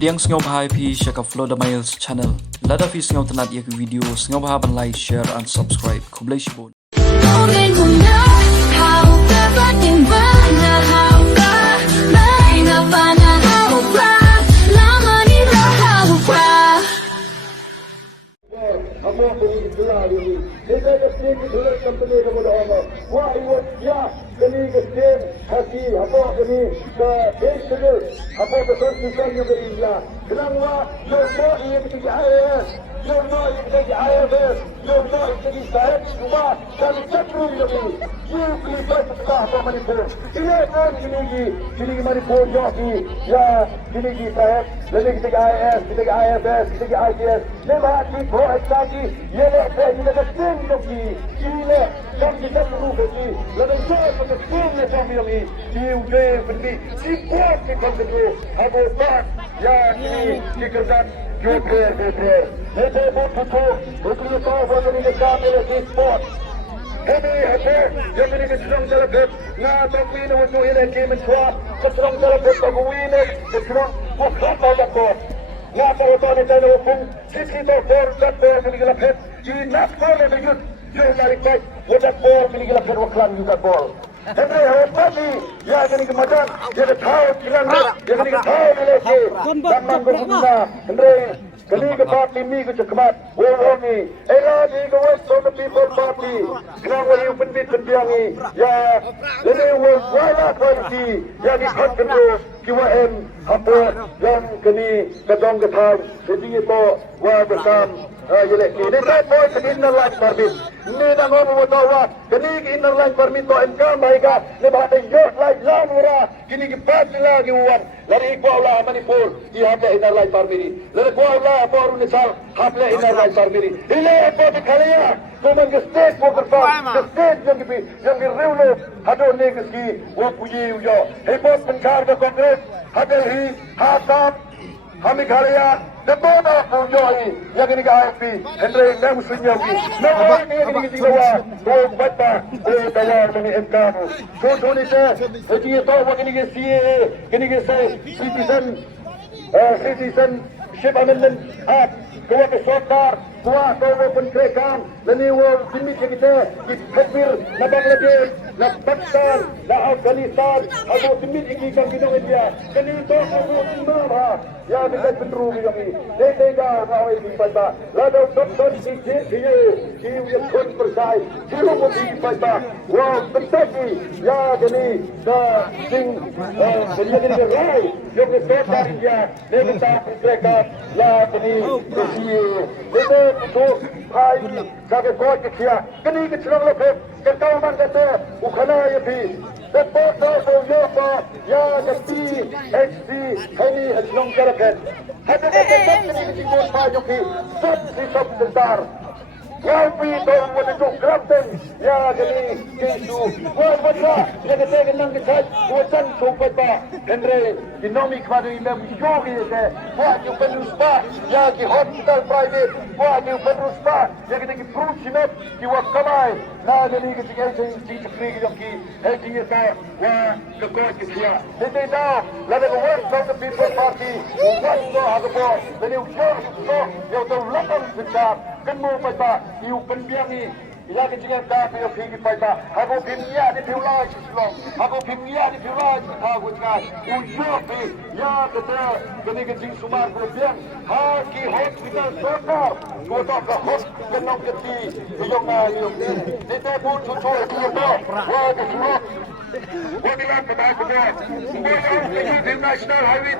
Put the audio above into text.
Bediang sengau bahai pi syaka Flow the Miles channel. Lada fi sengau tenat ia video sengau bahai ban like, share and subscribe. Kublai shibun. Apa pun itulah ini. Kita kesini dulu company kamu dah apa? Wah iwat ya, kini kesini hati apa kini ke desa apa kesusahan juga ini. Kenapa? Semua ini kita ayat, semua ini kita ayat, semua ini kita sayat cuma kami cakap ini. You kita tak apa manipur. Ini kan kini manipur joki ya kini kita lalu kita ayat, kita ayat, kita ayat. Lepas itu lagi, ia lepas kita kesini lagi, ini kan kita perlu lagi. Lalu saya kesini kami lagi, diuji beri, sibuk kita beri, aku tak ya ini dikerjakan juga. Kita butuh, butuh tahu bagaimana kami lagi sport. Kami ada yang ini keserang terlebih, na tapi ini untuk ini kami mencuat keserang terlebih bagi ini keserang bukan balapan. Ngapa orang itu ada hukum? Sisi doktor dan doktor meninggal pet. Jadi nakor lebih jut. Jadi narik baik. Wadah bol meninggal pet waklan juga bol. Jadi hari ya jadi kemajuan. Jadi tahu kilang. Jadi tahu lelaki. Dan manggungna. Jadi kali parti mi ku cakap. Wongi. Era di West of the People Party. Kenapa you penbit pendiangi? Ya. Jadi wala parti. Jadi kontrol. QM apa yang kini kedong ketang jadi itu wah bersam jelek ini saya boy inner line permit ini dah ngomong bahawa kini inner line permit to MK mereka ni bahasa youth line lamura kini kipat lagi uang lari kuala Manipur ia ada inner line permit lari kuala baru nisal hafle inner line permit ini apa dikaliya Kemudian ke state mo kerfam, ke state yang direwlo, hado negasi, wapuyi ujo, hepot pencar ke kongres, hadal hi, hatap, kami kalian, detoda pujoi, yang ini ke AFP, Hendra yang musuhnya ki, nama ini yang ini tilawa, tuh baca, tawar dengan MK mu, tuh ni se, jadi tahu bagaimana ini ke CAA, ini ke Citizenship Amendment Act, kuat ke Sokar, kuat ke penkrekan, leniwa sini kita dikebir na Bangladesh, na Pakistan, na Afghanistan, atau sini ikan bidang India, kini itu aku imam ha, ya kita penteru kami, tega kau ini pada, lalu doktor dia yang kon percaya, dia mau pada, wah pentaki, ya kini sing, jadi kini rai, yang kita India, kita penkrekan, ya kini kita itu hai sebagai kau kecil, kini kecil lebih ketahuan kata ukana ya bi, dapat tahu ya jadi HC ini hajlong kerakan, ada kata kini kita maju ki, sub sebentar. Kau itu menunjuk Kristen, ya jadi Yesus. Kau baca, ya kita kenang kita, wajan sobat ba, Henry, dinomi kepada imam yogi itu, buat you penuspa, ya di hospital private, buat you penuspa, ya kita ki perusinat, ki wakamai, nah jadi kita jadi cekri kita ki, hati kita, wah lekor kita. Kita tahu, lalu work from the People Party, buat itu apa, jadi ujar itu, yang tu lapan sejak. Kemu pada iu penbiangi, ia kecilnya tapi yang pergi pada, aku pimia di pulau Islam, aku pimia di pulau Tahu kan, ujopi, ya kata, kini kecil sumar berbiang, haki hospital sokar, kau tak kehot kenong keti, iyong ayong, kita pun cucu itu, wah kesurat, wah bilang kepada kita, semua yang pergi di National Highway.